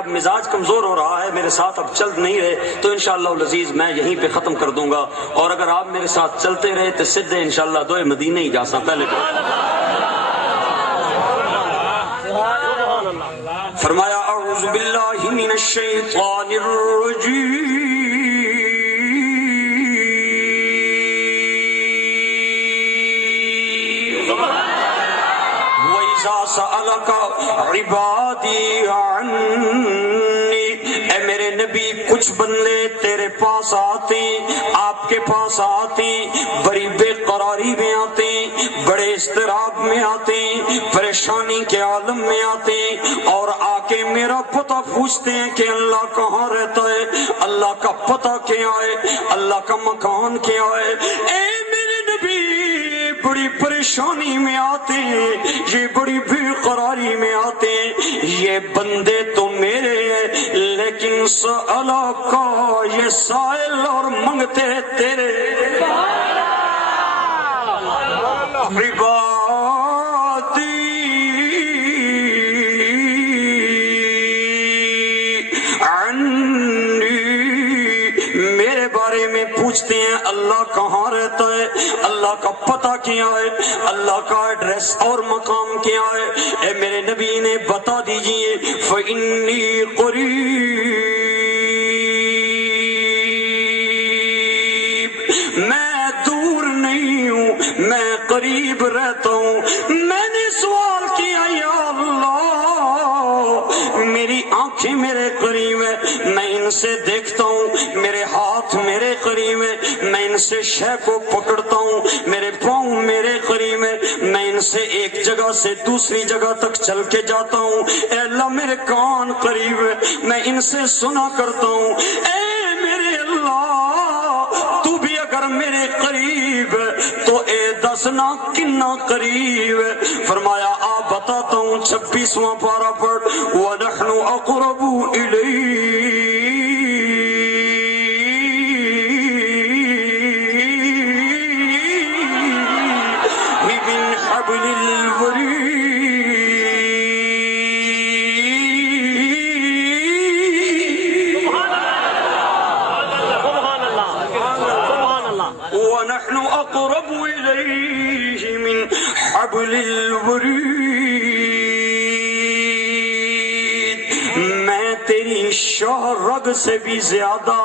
اب مزاج کمزور ہو رہا ہے، میرے ساتھ اب چل نہیں رہے، تو انشاءاللہ العزیز میں یہیں پہ ختم کر دوں گا، اور اگر آپ میرے ساتھ چلتے رہے تو سدھے انشاءاللہ دوئے مدینہ ہی جا سا پہلے فرمایا اعوذ باللہ من الشیطان الرجیم وَإِذَا سَأَلَكَ عِبَادِي عَنِّي، اے میرے نبی کچھ بندے تیرے پاس آتے، آپ کے پاس آتے، بڑی بے قراری میں آتے، بڑے اضطراب میں آتے، پریشانی کے عالم میں آتے، اور آ کے میرا پتہ پوچھتے ہیں کہ اللہ کہاں رہتا ہے، اللہ کا پتہ کیا ہے، اللہ کا مکان کیا ہے۔ اے میرے نبی بڑی پریشانی میں آتے ہیں، یہ بڑی بے قراری میں آتے ہیں، یہ بندے تو میرے ہیں لیکن سألہ کا یہ سائل اور منگتے تیرے پوچھتے ہیں اللہ کہاں رہتا ہے، اللہ کا پتہ کیا ہے، اللہ کا ایڈریس اور مقام کیا ہے۔ اے میرے نبی نے بتا دیجئے فإنی قریب، میں دور نہیں ہوں، میں قریب رہتا ہوں۔ میں نے سوال کیا یا اللہ میری آنکھیں میرے قریب ہیں، میں ان سے دیکھتا ہوں، میرے ہاتھ میرے قریب ہیں، میں ان سے شے کو پکڑتا ہوں، میرے پاؤں میرے قریب ہیں، میں ان سے ایک جگہ سے دوسری جگہ تک چل کے جاتا ہوں۔ اے اللہ میرے کان قریب ہے، میں ان سے سنا کرتا ہوں۔ اے میرے اللہ تو بھی اگر میرے قریب ہے تو اے دسنا کنا قریب ہے۔ فرمایا آپ بتاتا ہوں 26واں پارہ پڑھ وَنَحْنُ أَقْرَبُ إِلَيْهِ مِنْ حَبْلِ الْوَرِيدِ۔ وَنَحْنُ أَقْرَبُ إِلَيْهِ مِنْ حَبْلِ الْوَرِيدِ۔ میں تیری شاہ رگ سے بھی زیادہ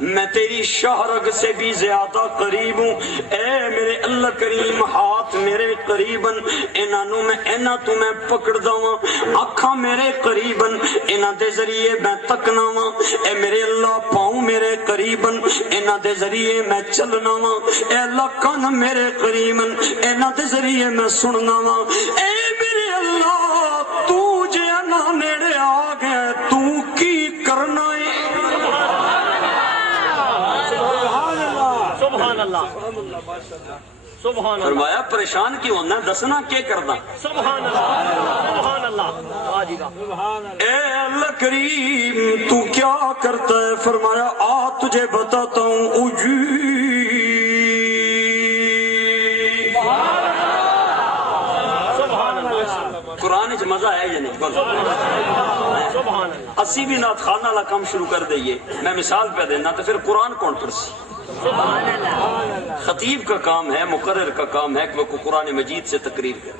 میں تیری شاہ رگ سے بھی زیادہ قریب ہوں۔ اے میرے اللہ کریم ہاتھ میرے قریباً، انہوں میں اینا تو میں پکڑ داواں، اکھاں میرے قریباً انہاں دے ذریعے میں تکنا واں۔ اے میرے اللہ پاؤں میرے قریباً انہاں دے ذریعے میں چلنا واں۔ اے اللہ کان میرے قریباً انہاں دے ذریعے میں سننا واں۔ اے میرے اللہ تو جے انہاں نیڑے آ گئے تو کی کرنا ہے؟ فرمایا پریشان کیوں ہونا، دسنا کیا کرنا۔ سبحان اللہ۔ اے اللہ کریم تو کیا کرتا ہے؟ فرمایا آ تجھے بتاتا ہوں قرآن اچ مزہ ہے یا نہیں؟ اسی بھی نات خانہ والا کام شروع کر دئیے، میں مثال پہ دینا تو پھر قرآن کون پڑھسی؟ خطیب کا کام ہے، مقرر کا کام ہے کہ وہ قرآن مجید سے تقریر کرے۔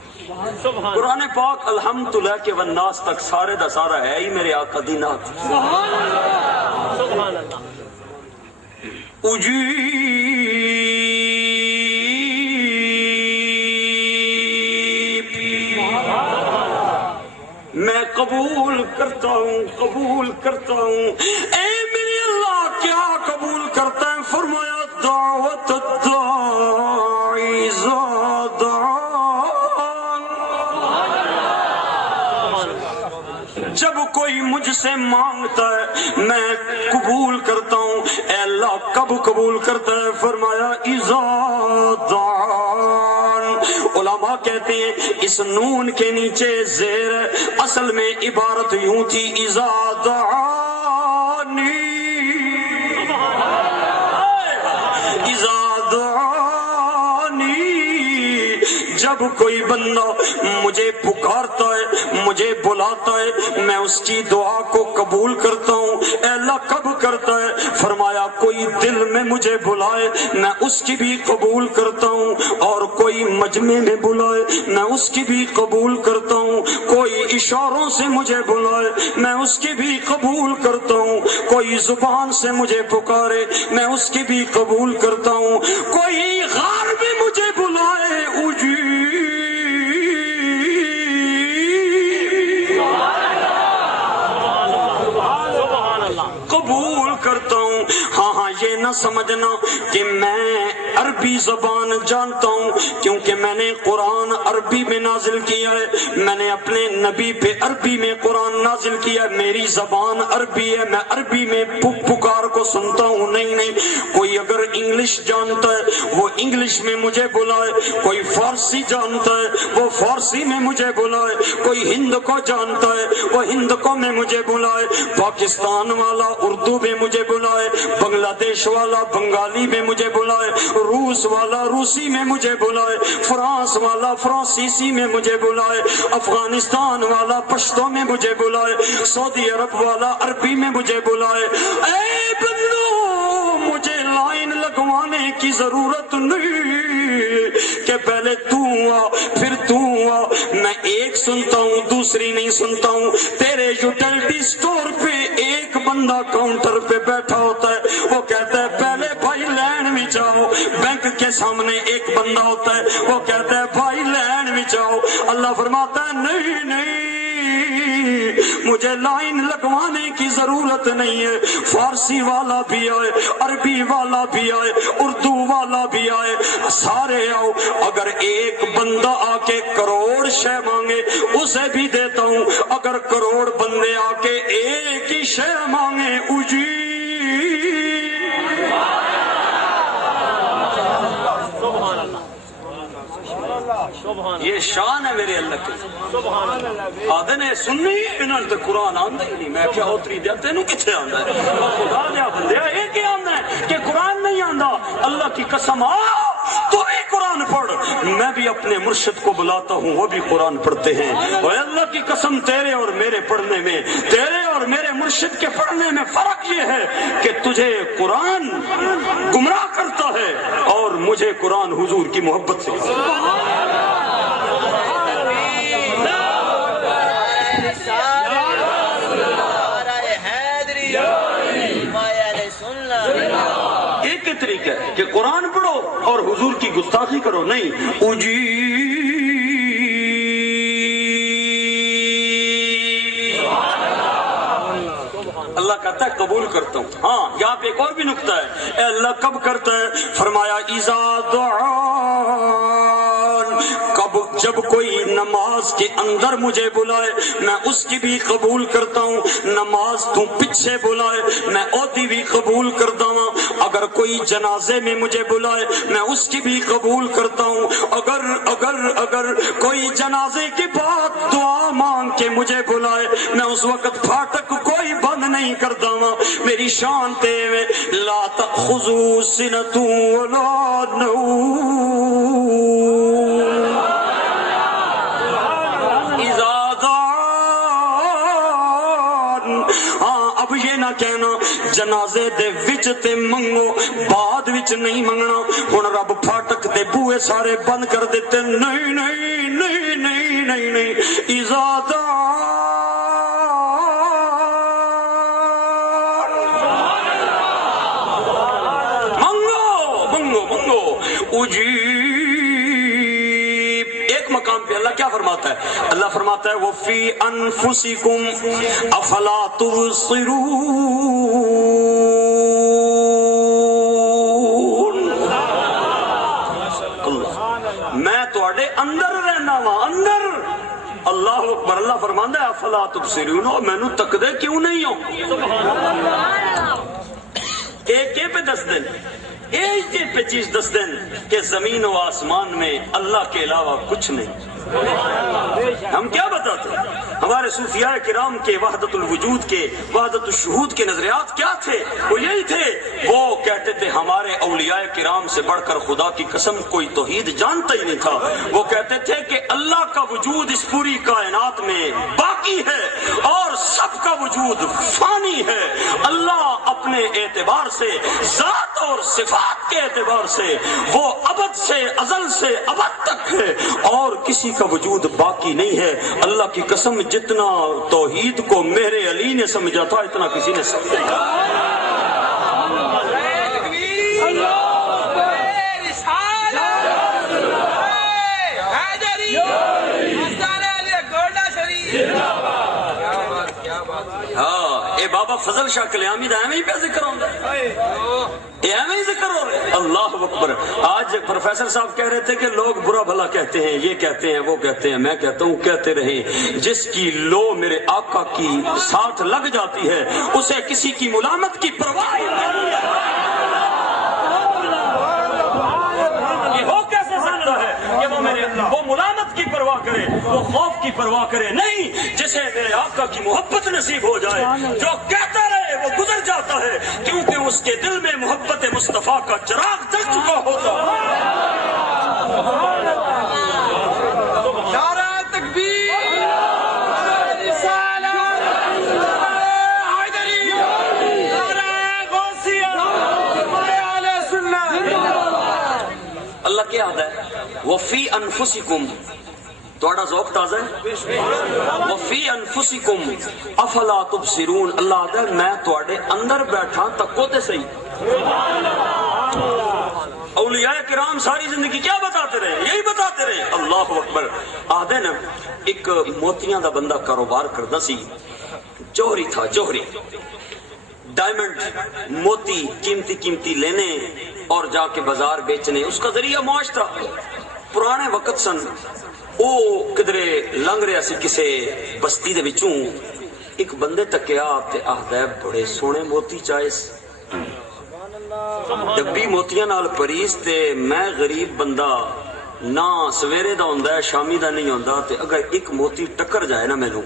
قرآن پاک الحمدللہ کے والناس تک سارے دا سارا ہے ہی میرے آقا دی نات۔ میں قبول کرتا ہوں، قبول کرتا ہوں۔ اے میرے اللہ کیا قبول کرتا ہے؟ فرمایا دعوت الداعی اذا دعان، جب کوئی مجھ سے مانگتا ہے میں قبول کرتا ہوں۔ اے اللہ کب قبول کرتا ہے؟ فرمایا اذا دعان۔ علماء کہتے ہیں اس نون کے نیچے زیر، اصل میں عبارت یوں تھی اذا دعانی، اذا دعانی، جب کوئی بندہ مجھے پکارتا ہے، مجھے بلاتا ہے، میں اس کی دعا کو قبول کرتا ہوں۔ اے اللہ کب کرتا ہے؟ فرمایا کوئی دل میں مجھے بلائے میں اس کی بھی قبول کرتا ہوں، اور کوئی مجمع میں بلائے میں اس کی بھی قبول کرتا ہوں، کوئی اشاروں سے مجھے بلائے میں اس کی بھی قبول کرتا ہوں، کوئی زبان سے مجھے پکارے میں اس کی بھی قبول کرتا ہوں، کوئی غار میں مجھے بلائے قبول کرتا ہوں۔ ہاں یہ نہ سمجھنا کہ میں عربی زبان جانتا ہوں کیونکہ میں نے قرآن عربی میں نازل کیا ہے، میں نے اپنے نبی پہ عربی میں قرآن نازل کیا ہے، میری زبان عربی ہے، میں عربی میں پکار کو سنتا ہوں۔ نہیں، کوئی اگر انگلش جانتا ہے وہ انگلش میں مجھے بلائے، کوئی فارسی جانتا ہے وہ فارسی میں مجھے بلائے، کوئی ہند کو جانتا ہے وہ ہند کو میں مجھے بلائے، پاکستان والا اردو میں مجھے بلائے، بنگلہ دیش والا بنگالی میں مجھے بلائے، روس والا روسی میں مجھے بلائے، فرانس والا فرانسیسی میں مجھے بلائے، افغانستان والا پشتو میں مجھے بلائے، سعودی عرب والا عربی میں مجھے بلائے۔ اے بندو مجھے لائن لگوانے کی ضرورت نہیں کہ پہلے تو آ پھر تو آ، میں ایک سنتا ہوں دوسری نہیں سنتا ہوں۔ تیرے یوٹیلٹی سٹور پہ ایک بندہ کاؤنٹر پہ بیٹھا ہوتا ہے، وہ کہتا ہے پہلے بھائی لین میں جاؤ۔ بینک کے سامنے ایک بندہ ہوتا ہے، وہ کہتا ہے بھائی لین میں جاؤ۔ اللہ فرماتا ہے نہیں مجھے لائن لگوانے کی ضرورت نہیں ہے، فارسی والا بھی آئے، عربی والا بھی آئے، اردو والا بھی آئے، سارے آؤ۔ اگر ایک بندہ آ کے کروڑ شے مانگے اسے بھی دیتا ہوں، اگر کروڑ بندے آ کے ایک ہی شے مانگے یہ شان ہے میرے اللہ کی۔ آدھے نے سننی انہوں نے قرآن آندہ ہی نہیں، میں کیا اتری دیا تینوں کتنے آندہ ہے؟ خدا دیا بندیا ایک ہی آندہ ہے کہ قرآن نہیں آندہ۔ اللہ کی قسم آؤ تو بھی قرآن پڑھ، میں بھی اپنے مرشد کو بلاتا ہوں وہ بھی قرآن پڑھتے ہیں۔ اور اللہ کی قسم تیرے اور میرے پڑھنے میں، تیرے اور میرے مرشد کے پڑھنے میں فرق یہ ہے کہ تجھے قرآن گمراہ کرتا ہے اور مجھے قرآن حضور کی محبت سے۔ ایک ہی طریقہ ہے کہ قرآن پڑھو اور حضور کی گستاخی کرو، نہیں اللہ کہتا ہے قبول کرتا ہوں۔ ہاں یہاں پہ ایک اور بھی نکتہ ہے، اے اللہ کب کرتا ہے؟ فرمایا اذا دعان، کب جب کوئی نماز کے اندر مجھے بلائے میں اس کی بھی قبول کرتا ہوں، نماز تو پیچھے بلائے میں اوتی بھی قبول کرتا ہوں، اگر کوئی جنازے میں مجھے بلائے میں اس کی بھی قبول کرتا ہوں، اگر کوئی جنازے کے بعد دعا مانگ کے مجھے بلائے میں اس وقت پھاٹک کوئی بند نہیں کرتا ہوں۔ میری شان تے لا تأخذوا سنة ولا نوم اب یہ نہ کہنا جنازے دے وچ تے منگو بعد وچ نہیں منگنا، ہن رب پھاٹک تے بوئے سارے بند کر دیتے، نہیں نہیں نہیں نہیں نہیں نہیں اجازت منگو منگو منگو اجیب۔ ایک مقام پہ اللہ کیا فرماتا ہے؟ اللہ فرماتا ہے وَفِي أَنفُسِكُمْ أَفَلَا تُبْصِرُونَ، میں تواڈے اندر رہنا وا، اندر۔ اللہ اکبر، اللہ فرماندا ہے افلا تبصرون، مینوں تکدے کیوں نہیں ہو؟ ایک پہ دس دن ایک پہ چیز دس دن کہ زمین و آسمان میں اللہ کے علاوہ کچھ نہیں۔ ہم کیا بتاتے ہیں؟ ہمارے صوفیاء کرام کے وحدت الوجود کے، وحدت الشہود کے نظریات کیا تھے؟ وہ یہی تھے، وہ کہتے تھے ہمارے اولیاء کرام سے بڑھ کر خدا کی قسم کوئی توحید جانتا ہی نہیں تھا۔ وہ کہتے تھے کہ اللہ کا وجود اس پوری کائنات میں باقی ہے اور سب کا وجود فانی ہے۔ اللہ اپنے اعتبار سے، ذات اور صفات کے اعتبار سے وہ ابد سے، ازل سے ابد تک ہے اور کسی کا وجود باقی نہیں ہے۔ اللہ کی قسم جتنا توحید کو میرے علی نے سمجھا تھا اتنا کسی نے سمجھا نہیں۔ ہاں اے بابا فضل شاہ کلیامی دا ایویں ہی پہ ذکر ہوندا ہے، ایویں ہی ذکر ہو رہا ہے۔ اللہ اکبر۔ آج پروفیسر صاحب کہہ رہے تھے کہ لوگ برا بھلا کہتے ہیں، یہ کہتے ہیں، وہ کہتے ہیں، میں کہتا ہوں کہتے رہیں، جس کی لو میرے آقا کی ساتھ لگ جاتی ہے اسے کسی کی ملامت کی پرواہ نہیں ہے۔ یہ ہو کیسے سکتا ہے کہ وہ ملامت کی پرواہ کرے، وہ خوف کی پرواہ کرے؟ نہیں، جسے میرے آقا کی محبت نصیب ہو جائے، جو کہتا رہے وہ گزر جاتا ہے، کیونکہ اس کے دل میں محبت مصطفیٰ کا چراغ جل چکا ہوتا ہے۔ نعرہ تکبیر، اللہ کیا آتا ہے؟ وَفِي أَنفُسِكُمْ، توڑا ذوق تازہ ہے۔ وَفِي أَنفُسِكُمْ أَفَلَا تُبْصِرُونَ، اللہ آتا ہے میں توڑے اندر بیٹھا تکو تے صحیح۔ اولیاء کرام ساری زندگی کیا بتاتے رہے؟ یہی بتاتے رہے۔ اللہ اکبر۔ آدھے نا ایک موتیاں دا بندہ کاروبار کرتا سی، جوہری تھا، جوہری، ڈائمنڈ موتی قیمتی قیمتی لینے اور جا کے بازار بیچنے، اس کا ذریعہ معاش تھا۔ پرانے وقت سن، او کدرے لنگ رہا سی کسے بستی دے وچوں، ایک بندے تکیا تے آہدا ہے بڑے سونے موتی چائس، ڈبی موتیاں نال پریس، تے میں غریب بندہ نہ سویرے دا ہوندا ہے شامی دا نہیں ہوندا، تے اگر ایک موتی ٹکر جائے نا مینوں